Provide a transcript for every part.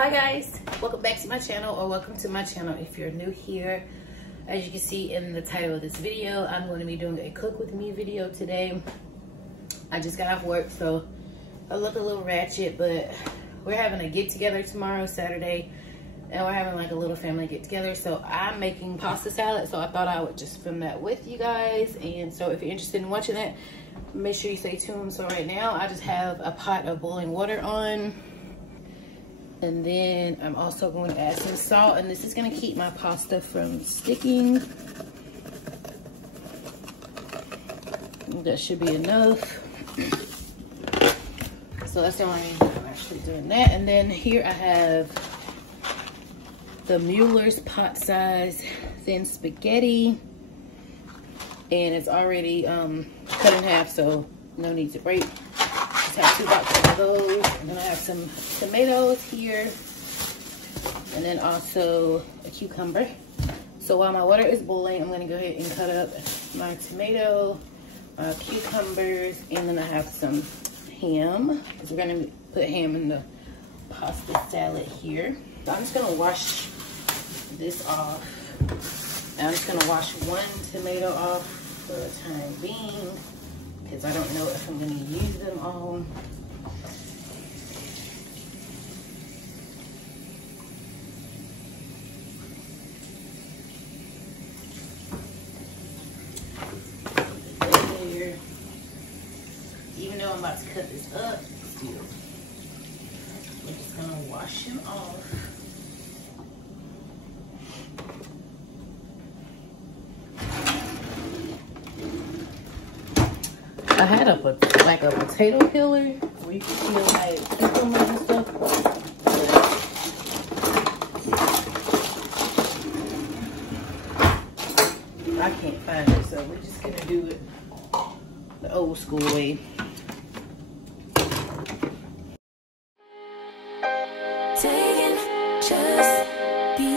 Hi guys, welcome back to my channel, or welcome to my channel if you're new here. As you can see in the title of this video, I'm going to be doing a cook with me video today. I just got off work, so I look a little ratchet, but we're having a get together tomorrow, Saturday, and we're having like a little family get together. So I'm making pasta salad, so I thought I would just film that with you guys. And so if you're interested in watching that, make sure you stay tuned. So right now I just have a pot of boiling water on. And then I'm also going to add some salt, and this is going to keep my pasta from sticking. That should be enough. So that's the only reason I'm actually doing that. And then here I have the Mueller's pot size thin spaghetti, and it's already cut in half, so no need to break. Just have 2 boxes of those, and then I have some tomatoes here, and then also a cucumber. So while my water is boiling, I'm going to go ahead and cut up my tomato, cucumbers, and then I have some ham, because we're going to put ham in the pasta salad here. So I'm just going to wash this off. And I'm just going to wash 1 tomato off for the time being, because I don't know if I'm going to use them all. There. Even though I'm about to cut this up, still, we're just going to wash them off. I had like a potato peeler where you can peel like cucumbers and stuff. I can't find it, so we're just gonna do it the old school way. Taking just be.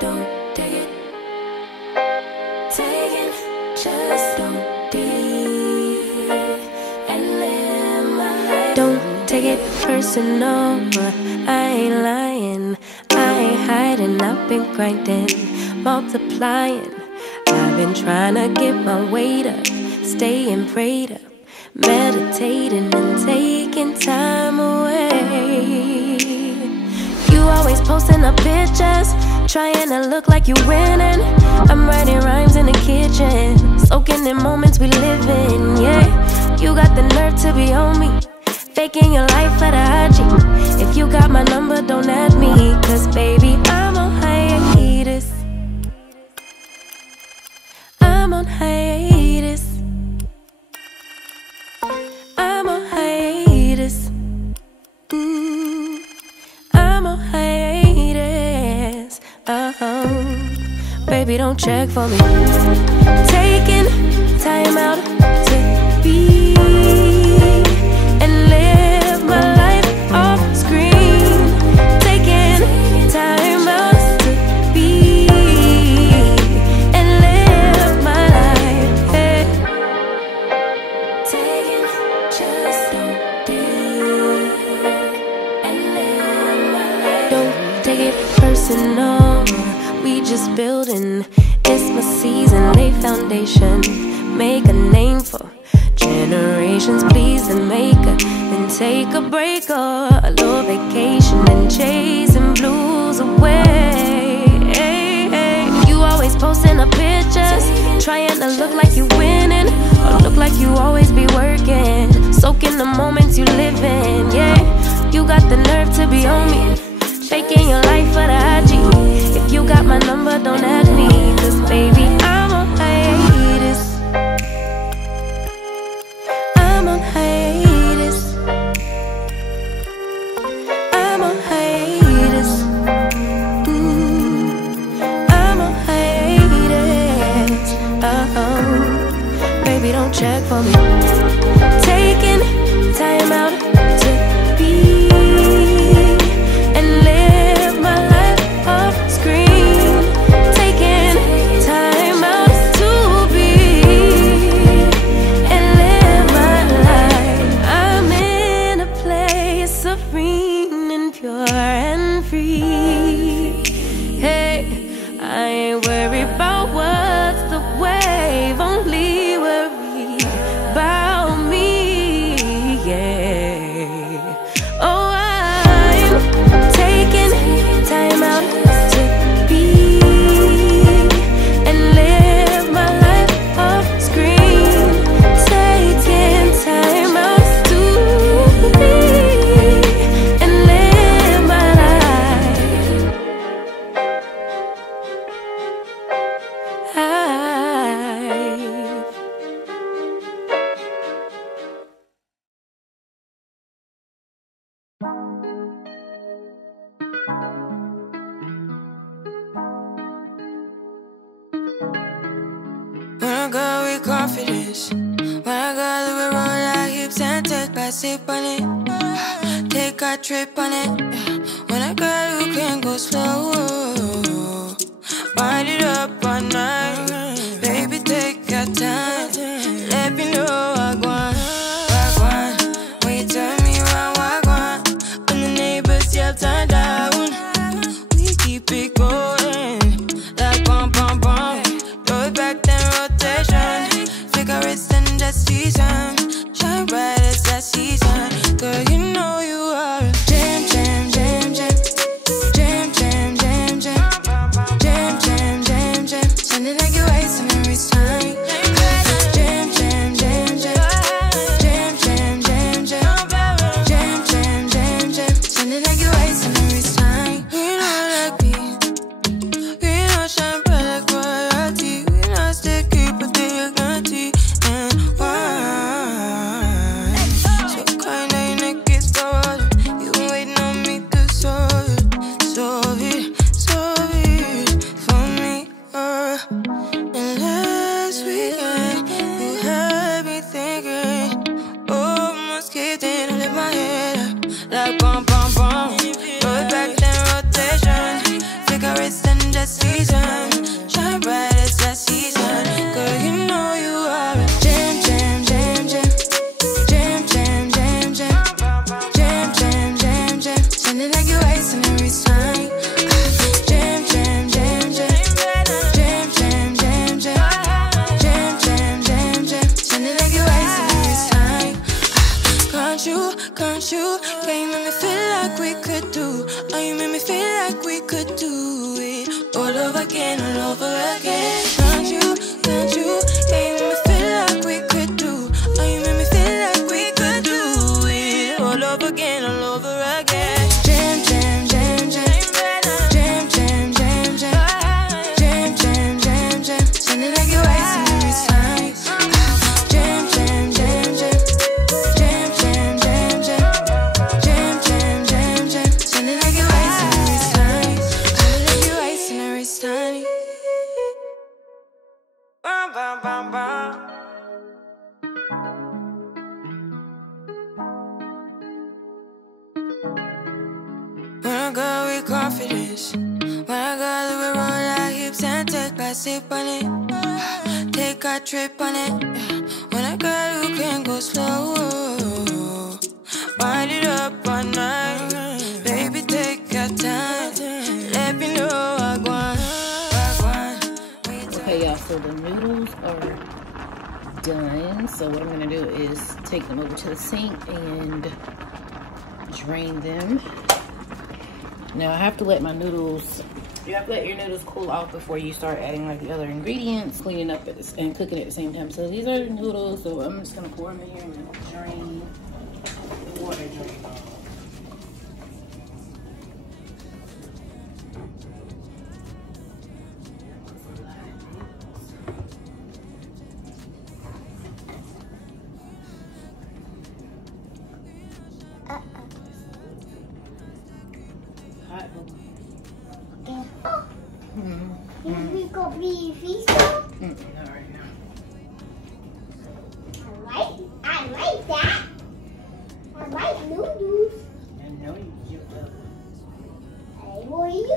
Don't take it. Taking just don't leave and live my life. Don't take it personal. I ain't lying. I ain't hiding. I've been grinding, multiplying. I've been trying to get my weight up, staying prayed up, meditating and taking time away. You always posting up pictures, trying to look like you winning. I'm writing rhymes in the kitchen, soaking in moments we live in. Yeah, you got the nerve to be on me, faking your life for the IG. If you got my number, don't add me, cause baby, I'm on hiatus. I'm on hiatus. I'm on hiatus. I'm on hiatus. Baby, don't check for me. Taking time out to be and live my life off screen. Taking time out to be and live my life. Hey. Taking just don't do and live my life. Don't take it personal. We just building. It's my season, lay foundation, make a name for generations. Please the maker, then take a break or a little vacation and chasing blues away. Hey, hey. You always posting up pictures, trying to look like you winning, or look like you always be working, soaking the moments you live in. Yeah, you got the nerve to be on me, faking your life for the IG. If you got my number, don't add me, cause baby, I'm on hiatus. I'm on hiatus. I'm on hiatus. I'm on hiatus. Baby, don't check for me. Taking time out to be and live my life off screen. Taking time pure and free. Hey, I ain't worried about what's the wave, only worry about me, yeah. Oh, I'm taking time out to be and live my life off screen, taking time out to be and live my life. When I go with confidence, when I go to the road, I hips and take a sip on it, take a trip on it. When I go, you can go slow, wind it up all night. Baby, take your time, let me know I want. When you tell me what I want, when the neighbors yell turn down, we keep it going like bum bum bum. Throw it back then rotation, cigarettes and the season, shine bright as that season. Girl, you know you are a jam jam jam jam, jam jam jam jam, jam jam jam jam. Sounding like you're wasting every time. Jam jam jam jam, jam jam jam jam, jam jam jam jam. Sounding like you're wasting every time. We know like me, we know shine bright like royalty. We know still keep a dignity and wine. So kind of your neck is cold. You been waiting on me to solve it for me. And last weekend you had me thinking, oh, almost kicked in and lift my head up like bum bum bum. Throw it back then rotation, cigarettes and the season, shine bright as that season. Girl, you know you are a jam jam jam jam, jam jam jam jam, jam jam jam jam. Sounding like you're wasting every time. Jam jam jam jam, jam jam jam jam, jam jam jam jam. Sounding like you're wasting every time. Can't you, yeah, you make me feel like we could do. Oh, you make me feel like we could do it all over again, all over again. Can't you, yeah, you make me feel like we could do. Oh, you make me feel like we could do it all over again, all over again. Jam jam jam jam, jam jam jam jam, jam jam jam jam. Sounding like you're wasting every time. Jam jam jam jam, jam jam jam jam, jam jam jam jam. Sounding like you're wasting every time. Sounding like you're wasting every time. Bum bum bum bum. When I go with confidence, when I go to the road, I hips and take a sip on it, take a trip on it. When I go, you can go slow, wind it up all night. Baby, take your time, let me know I want. Okay, y'all, so the noodles are done. So what I'm gonna do is take them over to the sink and drain them. Now I have to let my noodles, you have to let your noodles cool off before you start adding like the other ingredients, cleaning up and cooking at the same time. So these are the noodles, so I'm just gonna pour them in here and drain the water drain off. We go be feast. Not right now. I like that. I like noodles. I know you will. Hey, what do you do?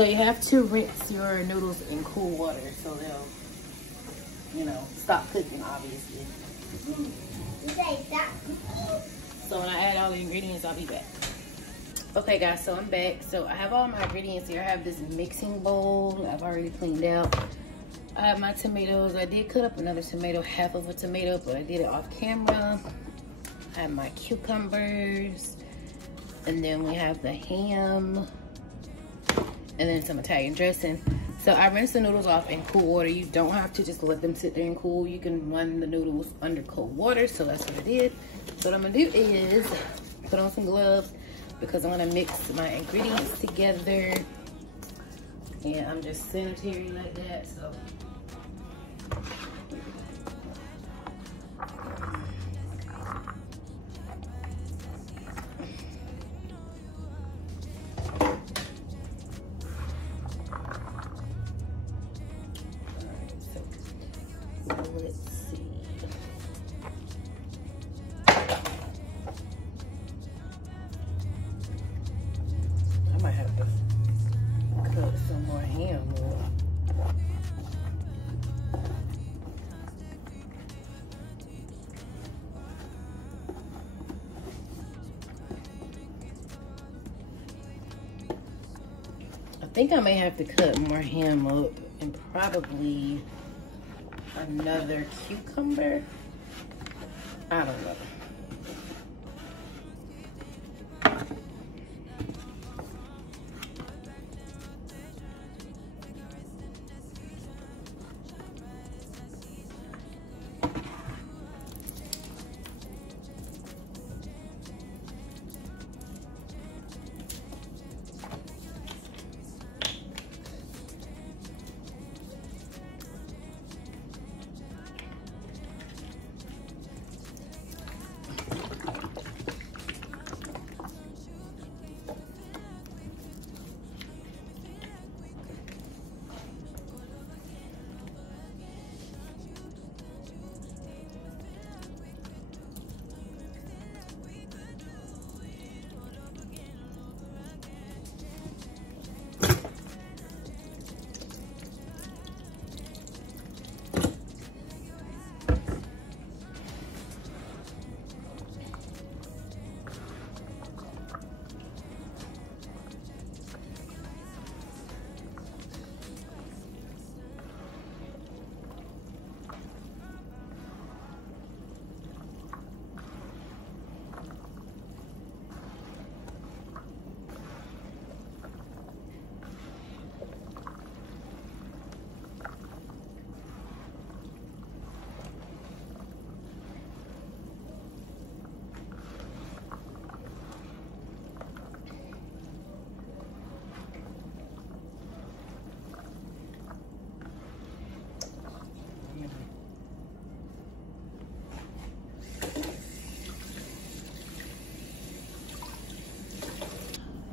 So you have to rinse your noodles in cool water so they'll, you know, stop cooking, obviously. So when I add all the ingredients, I'll be back. Okay guys, so I'm back. So I have all my ingredients here. I have this mixing bowl I've already cleaned out. I have my tomatoes. I did cut up another tomato, half of a tomato, but I did it off camera. I have my cucumbers, and then we have the ham, and then some Italian dressing. So I rinsed the noodles off in cool water. You don't have to just let them sit there and cool. You can run the noodles under cold water, so that's what I did. So what I'm gonna do is put on some gloves because I'm gonna mix my ingredients together. And I'm just sanitary like that, so. Let's see. I might have to cut some more ham up. I think I may have to cut more ham up and probably another cucumber. I don't know.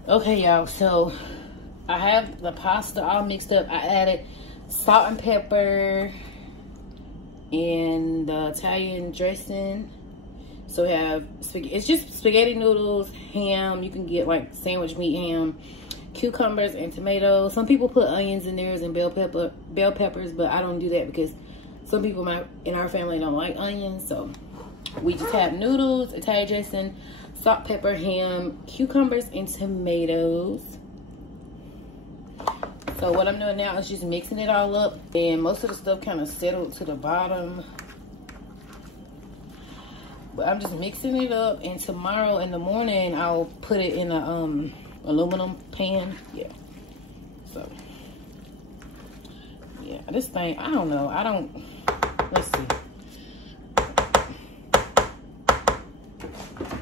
Okay, y'all, so I have the pasta all mixed up. I added salt and pepper and the Italian dressing. So we have, it's just spaghetti noodles, ham. You can get like sandwich meat ham, cucumbers and tomatoes. Some people put onions in theirs and bell peppers, but I don't do that because some people in our family don't like onions. So we just have noodles, Italian dressing, salt, pepper, ham, cucumbers, and tomatoes. So what I'm doing now is just mixing it all up, and most of the stuff kind of settled to the bottom. But I'm just mixing it up, and tomorrow in the morning I'll put it in a aluminum pan. Yeah. So yeah, this thing, I don't know. Let's see.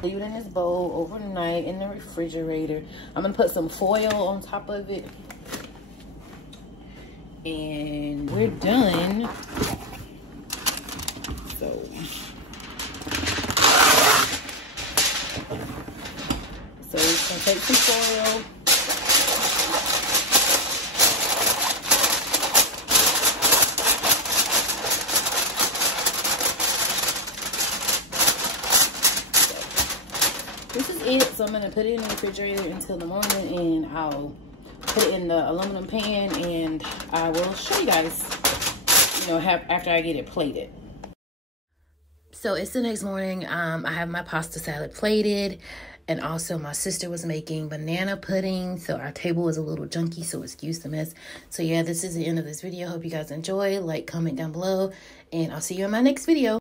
Leave it in this bowl overnight in the refrigerator. I'm gonna put some foil on top of it. And we're done. So we can take some foil. This is it. So I'm gonna put it in the refrigerator until the morning, and I'll put it in the aluminum pan, and I will show you guys, you know, after I get it plated. So it's the next morning. I have my pasta salad plated, and also my sister was making banana pudding, so our table was a little junky, so excuse the mess. So yeah, this is the end of this video. Hope you guys enjoy. Like, comment down below, and I'll see you in my next video.